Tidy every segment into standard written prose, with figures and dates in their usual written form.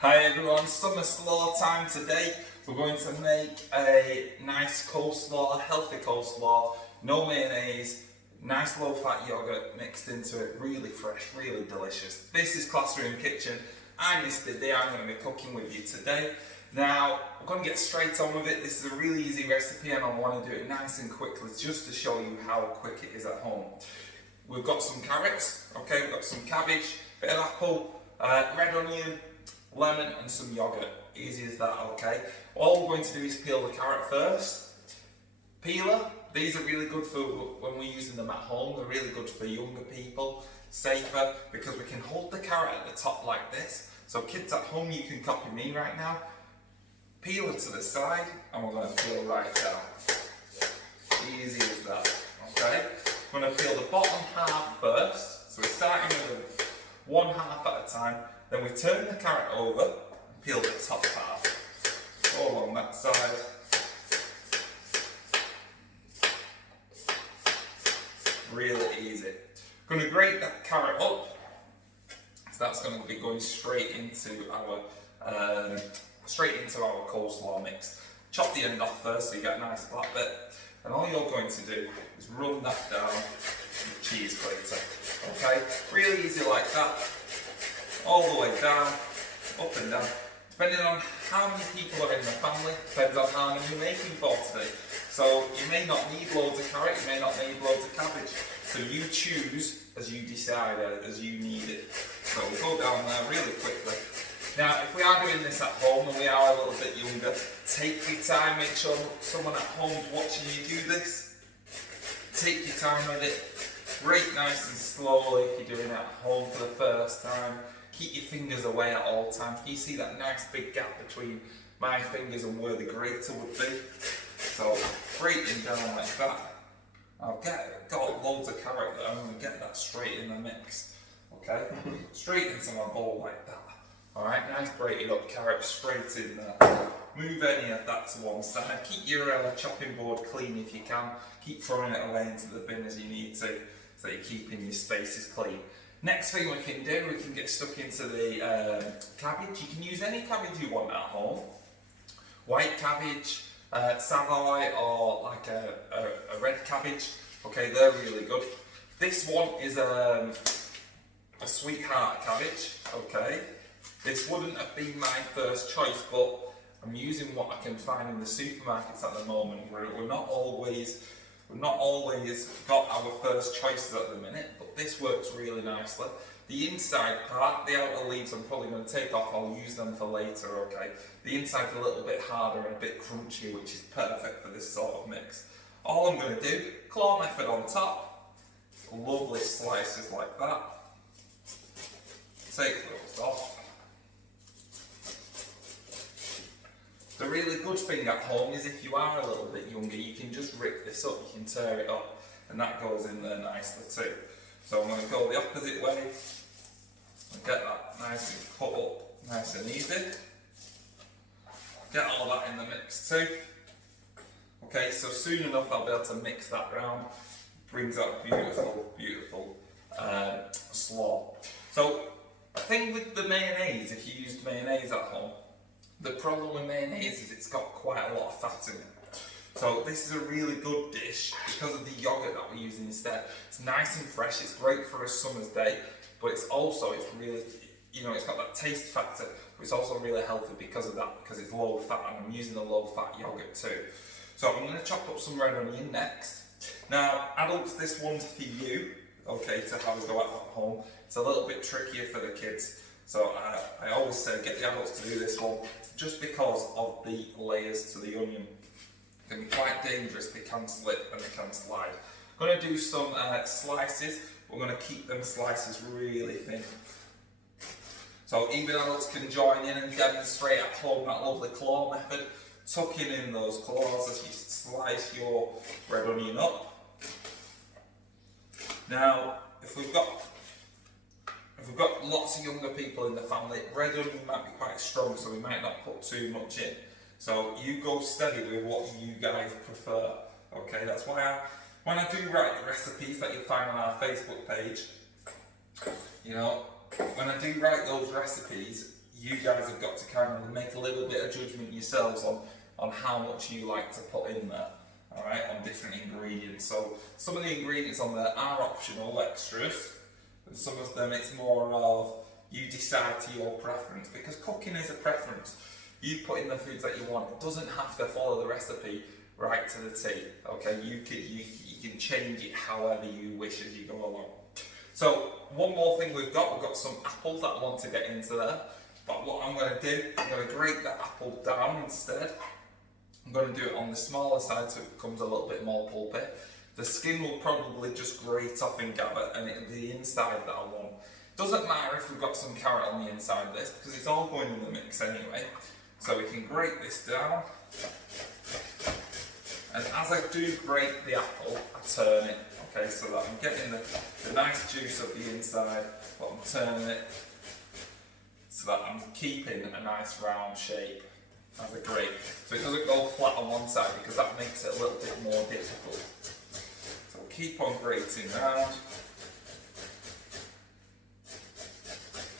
Hi everyone, summer slaw time today. We're going to make a nice coleslaw, healthy coleslaw, no mayonnaise, nice low fat yogurt mixed into it, really fresh, really delicious. This is Classroom Kitchen. I'm Mr. D, I'm going to be cooking with you today. Now, we're going to get straight on with it. This is a really easy recipe and I want to do it nice and quickly just to show you how quick it is at home. We've got some carrots, okay, we've got some cabbage, bit of apple, red onion, lemon and some yogurt. Easy as that, okay? All we're going to do is peel the carrot first. Peeler, these are really good for when we're using them at home. They're really good for younger people, safer, because we can hold the carrot at the top like this. So kids at home, you can copy me right now. Peel it to the side and we're going to peel right down. Easy as that, okay? We're going to peel the bottom half first. So we're starting with one half at a time. Then we turn the carrot over and peel the top half. All along that side. Really easy. Going to grate that carrot up. So that's going to be going straight into our coleslaw mix. Chop the end off first so you get a nice flat bit. And all you're going to do is run that down with cheese grater. Okay? Really easy like that. All the way down, up and down. Depending on how many people are in the family, depends on how many you're making for today. So you may not need loads of carrot, you may not need loads of cabbage. So you choose as you decide, as you need it. So we'll go down there really quickly. Now, if we are doing this at home and we are a little bit younger, take your time, make sure someone at home is watching you do this. Take your time with it. Grate nice and slowly if you're doing it at home for the first time. Keep your fingers away at all times. Can you see that nice big gap between my fingers and where the grater would be? So, grating down like that. I've got loads of carrot there. I'm going to get that straight in the mix. Okay? Straight into my bowl like that. Alright, nice grated up carrot straight in there. Move any of that to one side. Keep your chopping board clean if you can. Keep throwing it away into the bin as you need to, so you're keeping your spaces clean. Next thing we can do, we can get stuck into the cabbage. You can use any cabbage you want at home. White cabbage, Savoy, or like a red cabbage. Okay, they're really good. This one is a sweetheart cabbage. Okay, this wouldn't have been my first choice, but I'm using what I can find in the supermarkets at the moment. We're not always got our first choices at the minute, but this works really nicely. The inside part, the outer leaves I'm probably going to take off, I'll use them for later, okay? The inside's a little bit harder and a bit crunchy, which is perfect for this sort of mix. All I'm going to do, claw method on top, lovely slices like that. Take those off. The really good thing at home is if you are a little bit younger, you can just rip this up, you can tear it up, and that goes in there nicely too. So I'm going to go the opposite way and get that nice and cut up, nice and easy. Get all that in the mix too. Okay, so soon enough I'll be able to mix that round. Brings out beautiful, beautiful slaw. So the thing with the mayonnaise, if you used mayonnaise at home, the problem with mayonnaise is it's got quite a lot of fat in it. So this is a really good dish because of the yogurt that we're using instead. It's nice and fresh, it's great for a summer's day, but it's really, it's got that taste factor, but it's also really healthy because of that, because it's low fat, and I'm using a low fat yogurt too. So I'm going to chop up some red onion next. Now, adults, this one's for you, okay, to have a go at home. It's a little bit trickier for the kids. So I always say get the adults to do this one just because of the layers to the onion. It can be quite dangerous, they can slip and they can slide. I'm going to do some slices, we're going to keep them slices really thin. So even adults can join in and demonstrate at home that lovely claw method, tucking in those claws as you slice your red onion up. Now, if we've got lots of younger people in the family, red onion might be quite strong, so we might not put too much in. So you go steady with what you guys prefer. Okay, that's why when I do write the recipes that you'll find on our Facebook page, when I do write those recipes, you guys have got to kind of make a little bit of judgment yourselves on how much you like to put in there, alright, on different ingredients. So some of the ingredients on there are optional extras, and some of them it's more of you decide to your preference, because cooking is a preference. You put in the foods that you want. It doesn't have to follow the recipe right to the T. Okay, you can change it however you wish as you go along. So one more thing we've got some apples that I want to get into there. But what I'm going to do, I'm going to grate that apple down instead. I'm going to do it on the smaller side so it becomes a little bit more pulpy. The skin will probably just grate off and gather, and it'll be the inside that I want. Doesn't matter if we've got some carrot on the inside of this, because it's all going in the mix anyway. So we can grate this down. And as I do grate the apple, I turn it, okay, so that I'm getting the nice juice of the inside, but I'm turning it so that I'm keeping a nice round shape as I grate. So it doesn't go flat on one side, because that makes it a little bit more difficult. So we'll keep on grating round.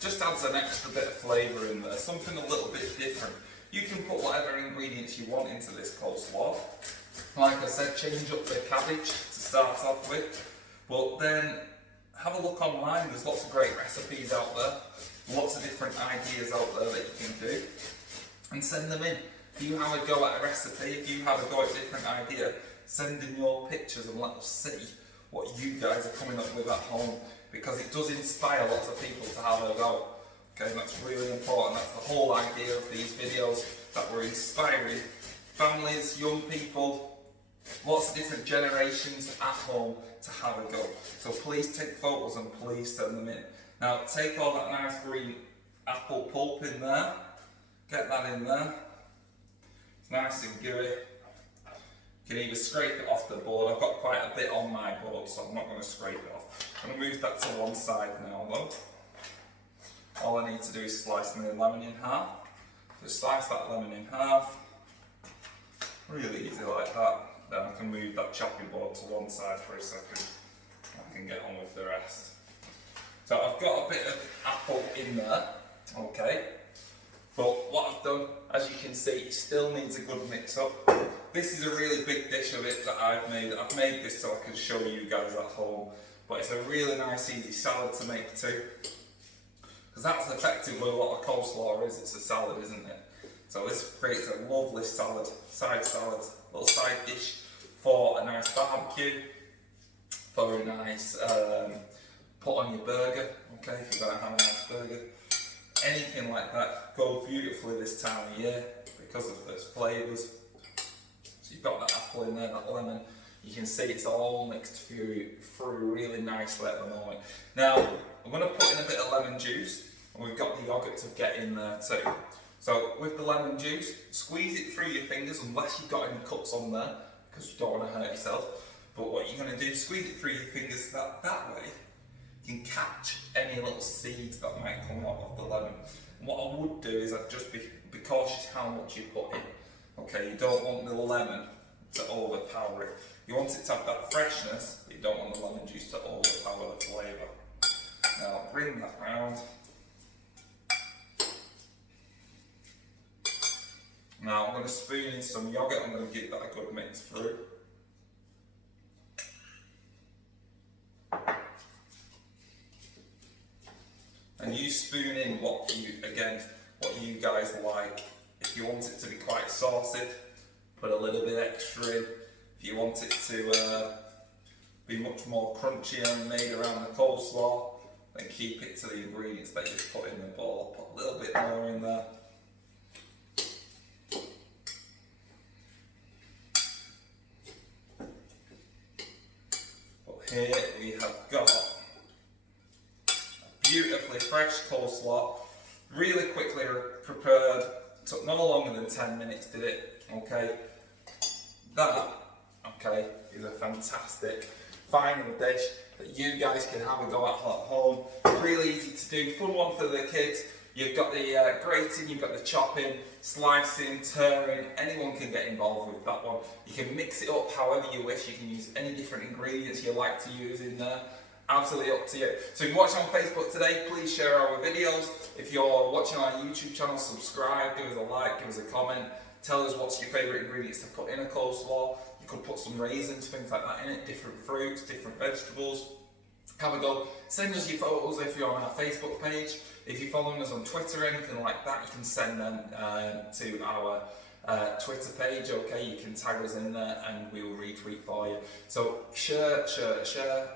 Just adds an extra bit of flavour in there, something a little bit different. You can put whatever ingredients you want into this coleslaw. Like I said, change up the cabbage to start off with, but then have a look online. There's lots of great recipes out there, lots of different ideas out there that you can do, and send them in. If you have a go at a recipe, if you have a go at a different idea, send in your pictures and let us see what you guys are coming up with at home, because it does inspire lots of people to have a go. Okay, and that's really important. That's the whole idea of these videos, that we're inspiring families, young people, lots of different generations at home to have a go. So please take photos and please send them in. Now take all that nice green apple pulp in there, get that in there. It's nice and gooey. You can either scrape it off the board. I've got quite a bit on my board, so I'm not going to scrape it off. I'm going to move that to one side now though. All I need to do is slice my lemon in half. So slice that lemon in half. Really easy like that. Then I can move that chopping board to one side for a second. I can get on with the rest. So I've got a bit of apple in there, okay. But what I've done, as you can see, it still needs a good mix up. This is a really big dish of it that I've made. I've made this so I can show you guys at home. But it's a really nice, easy salad to make too. Because that's effectively what a coleslaw is. It's a salad, isn't it? So this creates a lovely salad, side salad, little side dish for a nice barbecue, for a nice put on your burger, okay, if you're going to have a nice burger. Anything like that goes beautifully this time of year because of those flavours. So you've got that apple in there, that lemon. You can see it's all mixed through really nicely at the moment. Now, I'm going to put in a bit of lemon juice, and we've got the yoghurt to get in there too. So with the lemon juice, squeeze it through your fingers unless you've got any cuts on there, because you don't want to hurt yourself. But what you're going to do, squeeze it through your fingers that way, you can catch any little seeds that might come out of the lemon. And what I would do is I'd just be cautious how much you put in. Okay, you don't want the lemon to overpower it. You want it to have that freshness, but you don't want the lemon juice to overpower the flavour. Now bring that round. Now I'm going to spoon in some yoghurt. I'm going to get that a good mix through. And you spoon in what you guys like. If you want it to be quite saucy, put a little bit extra in. If you want it to be much more crunchy and made around the coleslaw, then keep it to the ingredients that you've put in the bowl. Put a little bit more in there. But here we have got a beautifully fresh coleslaw, really quickly prepared. Took no longer than 10 minutes, did it? Okay. That, okay, is a fantastic final dish that you guys can have a go at home. Really easy to do, fun one for the kids. You've got the grating, you've got the chopping, slicing, turning. Anyone can get involved with that one. You can mix it up however you wish. You can use any different ingredients you like to use in there. Absolutely up to you. So if you're watching on Facebook today, please share our videos. If you're watching on our YouTube channel, subscribe, give us a like, give us a comment. Tell us what's your favourite ingredients to put in a coleslaw. You could put some raisins, things like that in it, different fruits, different vegetables. Have a go. Send us your photos if you're on our Facebook page. If you're following us on Twitter or anything like that, you can send them to our Twitter page, okay? You can tag us in there and we will retweet for you. So share,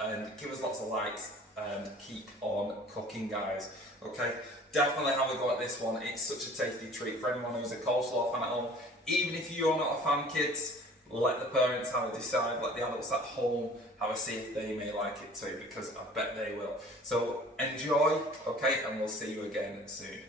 and give us lots of likes and keep on cooking, guys, okay? Definitely have a go at this one. It's such a tasty treat for anyone who's a coleslaw fan at home. Even if you're not a fan, kids, let the parents have a decide, let the adults at home have a see if they may like it too, because I bet they will. So enjoy, okay, and we'll see you again soon.